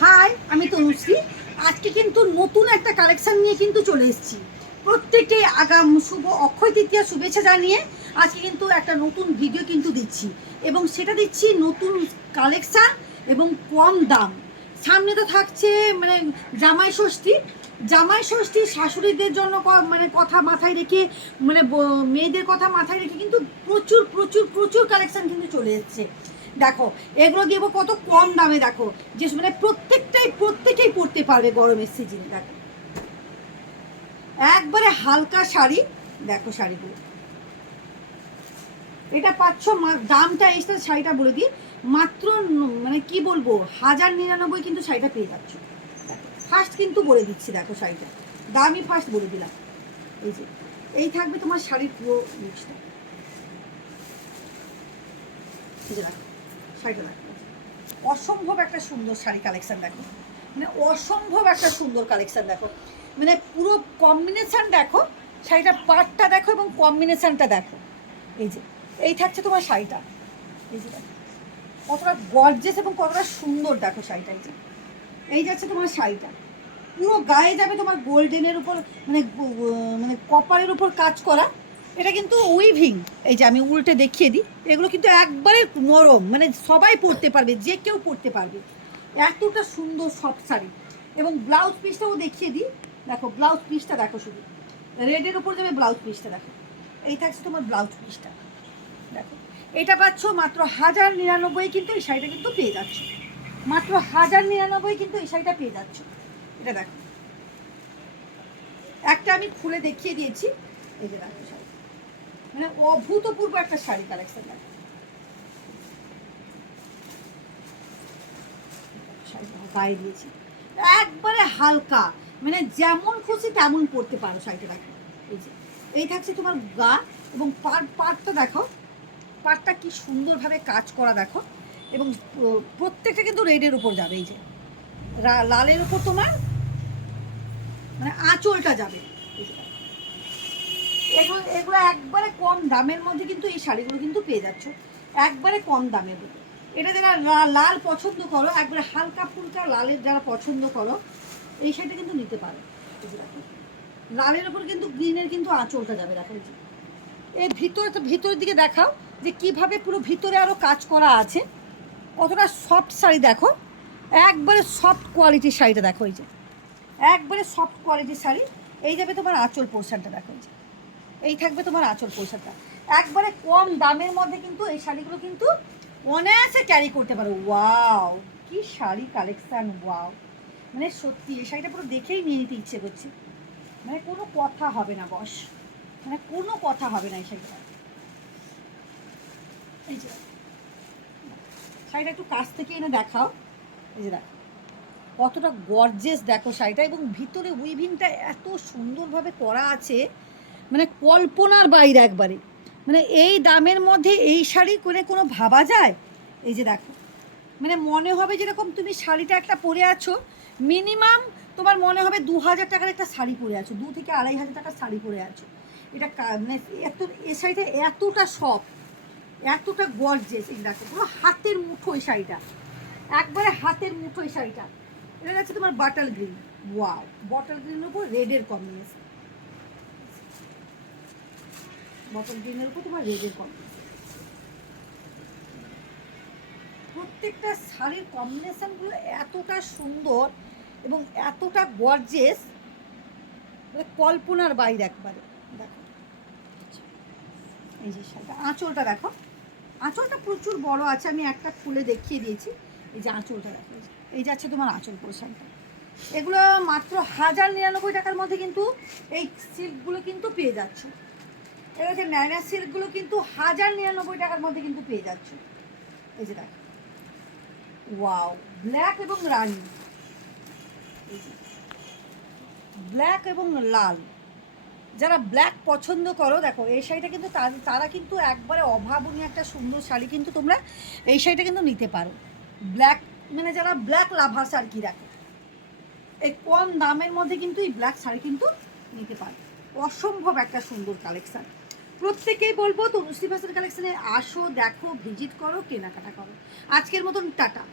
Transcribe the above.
High, আমি তনুশ্রী। আজকে কিন্তু নতুন একটা কালেকশন নিয়ে কিন্তু চলে এসেছি। প্রত্যেককে আগাম শুভ অক্ষয় তৃতীয়া শুভেচ্ছা জানিয়ে আজকে কিন্তু একটা নতুন ভিডিও কিন্তু দিচ্ছি, এবং সেটা দিচ্ছি নতুন কালেকশান এবং কম দাম। সামনে তো থাকছে মানে জামাই ষষ্ঠী। জামাই ষষ্ঠী শাশুড়িদের জন্য মানে কথা মাথায় রেখে, মানে মেয়েদের কথা মাথায় রেখে কিন্তু প্রচুর প্রচুর প্রচুর কালেকশান কিন্তু চলে এসছে। দেখো, এগুলো দেবো কত কম দামে। দেখো, যে মানে প্রত্যেকেই পরতে পারবে গরমের সিজনে। দেখো, একবারে হালকা শাড়ি। দেখো শাড়িগুলো, এটা পাচ্ছ দামটা এসে শাড়িটা বলে দিই, মাত্র মানে কি বলবো 1099 কিন্তু শাড়িটা পেয়ে যাচ্ছ। ফার্স্ট কিন্তু বলে দিচ্ছি, দেখো শাড়িটা দামই ফার্স্ট বলে দিলাম। এই যে এই থাকবে তোমার শাড়ির পুরো লুকসটা। এই যে দেখো শাড়িটা, দেখো অসম্ভব একটা সুন্দর শাড়ি কালেকশন। দেখো মানে অসম্ভব একটা সুন্দর কালেকশন। দেখো মানে পুরো কম্বিনেশান দেখো, শাড়িটা পাটটা দেখো এবং কম্বিনেশানটা দেখো। এই যে এই থাকছে তোমার শাড়িটা। এই যে দেখো কতটা গর্জেস এবং কতটা সুন্দর। দেখো শাড়িটা, এই যাচ্ছে তোমার শাড়িটা। পুরো গায়ে যাবে তোমার গোল্ডেনের উপর, মানে মানে কপারের উপর কাজ করা। এটা কিন্তু উইভিং। এই যে আমি উল্টে দেখিয়ে দিই, এগুলো কিন্তু একবারে নরম, মানে সবাই পরতে পারবে, যে কেউ পরতে পারবে। এতটা সুন্দর সফট শাড়ি। এবং ব্লাউজ পিসটাও দেখিয়ে দিই। দেখো ব্লাউজ পিসটা দেখো, শুধু রেডের উপর যাবে ব্লাউজ পিসটা। দেখো এই থাকছে তোমার ব্লাউজ পিসটা। দেখো এটা পাচ্ছ মাত্র 1099 কিন্তু এই শাড়িটা কিন্তু পেয়ে যাচ্ছ। মাত্র 1099 কিন্তু এই শাড়িটা পেয়ে যাচ্ছ। এটা দেখো, একটা আমি খুলে দেখিয়ে দিয়েছি। এই যে দেখো শাড়ি, মানে অভূতপূর্ব একটা শাড়ি কালেকশন। দেখো গায়ে দিয়েছি, একবারে হালকা, মানে যেমন খুশি তেমন পরতে পারো শাড়িটা। দেখো এই যে এই থাকছে তোমার গা, এবং পাটটা দেখো, পাটটা কি সুন্দরভাবে কাজ করা। দেখো, এবং প্রত্যেকটা কিন্তু রেডের উপর যাবে। এই যে লালের উপর তোমার মানে আঁচলটা যাবে। এই যে এগুলো এগুলো একবারে কম দামের মধ্যে কিন্তু এই শাড়িগুলো কিন্তু পেয়ে যাচ্ছ, একবারে কম দামের মধ্যে। এটা যারা লাল পছন্দ করো, একবারে হালকা ফুলকা লালের যারা পছন্দ করো, এই শাড়িটা কিন্তু নিতে পারো। লালের ওপর কিন্তু গ্রিনের কিন্তু আঁচলটা যাবে। দেখো এই ভিতরের দিকে দেখাও যে কিভাবে পুরো ভিতরে আরও কাজ করা আছে, কতটা সফট শাড়ি। দেখো একবারে সফট কোয়ালিটির শাড়িটা। দেখো এই যে একবারে সফট কোয়ালিটির শাড়ি। এই যাবে তোমার আঁচল পোর্শনটা। দেখো এই যে এই থাকবে তোমার আঁচল পোর্শনটা। একবারে কম দামের মধ্যে কিন্তু এই শাড়িগুলো কিন্তু অনায়াসে ক্যারি করতে পারো। ওয়াও, কি শাড়ি কালেকশান! ওয়াও, মানে সত্যি এই শাড়িটা পুরো দেখেই নিয়ে নিতে ইচ্ছে করছে। মানে কোনো কথা হবে না বস, মানে কোনো কথা হবে না এই শাড়িটা। এই যে শাড়িটা একটু কাছ থেকে এনে দেখাও। এই যে দেখো কতটা গর্জেস। দেখো শাড়িটা, এবং ভিতরে উইভিংটা এত সুন্দরভাবে করা আছে, মানে কল্পনার বাইরে একবারে। মানে এই দামের মধ্যে এই শাড়ি করে কোনো ভাবা যায়? এই যে দেখো, মানে মনে হবে যেরকম তুমি শাড়িটা একটা পরে আছো, মিনিমাম তোমার মনে হবে 2000 টাকার একটা শাড়ি পরে আছো, 2 থেকে 2500 টাকার শাড়ি পরে আছো। এটা মানে এত, এই শাড়িটা এতটা সফট, এতটা গর্জেস। এই দেখো পুরো হাতের মুঠো এই শাড়িটা, একবারে হাতের মুঠো এই শাড়িটা। এটা যাচ্ছে তোমার বাটাল গ্রিন। ওয়াও, বটল গ্রিনের উপর রেডের কম্বিনেশন। বটল গ্রিনের উপর তোমার রেডের কম্বিনেশন। প্রত্যেকটা শাড়ির কম্বিনেশনগুলো এতটা সুন্দর এবং এতটা গর্জেস, মানে কল্পনার বাইরে একবারে। দেখো এই যে শাড়িটা, আঁচলটা দেখো, আঁচলটা প্রচুর বড় আছে, আমি একটা খুলে দেখিয়ে দিয়েছি। এই যে আঁচলটা দেখো, এই যাচ্ছে তোমার আঁচল পোর্শনটা। এগুলো মাত্র 1099 টাকার মধ্যে কিন্তু এই সিল্কগুলো কিন্তু পেয়ে যাচ্ছ। এবার হচ্ছে ন্যায়না সিল্কগুলো কিন্তু 1099 টাকার মধ্যে কিন্তু পেয়ে যাচ্ছ। এই যে দেখো, ওয়াও, ব্ল্যাক এবং রানি, ব্ল্যাক এবং লাল। যারা ব্ল্যাক পছন্দ করো, দেখো এই শাড়িটা কিন্তু তারা কিন্তু একবারে অভাবনীয় একটা সুন্দর শাড়ি কিন্তু তোমরা এই শাড়িটা কিন্তু নিতে পারো। ব্ল্যাক মানে যারা ব্ল্যাক লাভার্স আর কি, দেখো এই কম দামের মধ্যে কিন্তু এই ব্ল্যাক শাড়ি কিন্তু নিতে পারো। অসম্ভব একটা সুন্দর কালেকশান। প্রত্যেকেই বলবো তনুশ্রী ফ্যাশন কালেকশানে আসো, দেখো, ভিজিট করো, কেনাকাটা করো। আজকের মতন টাটা।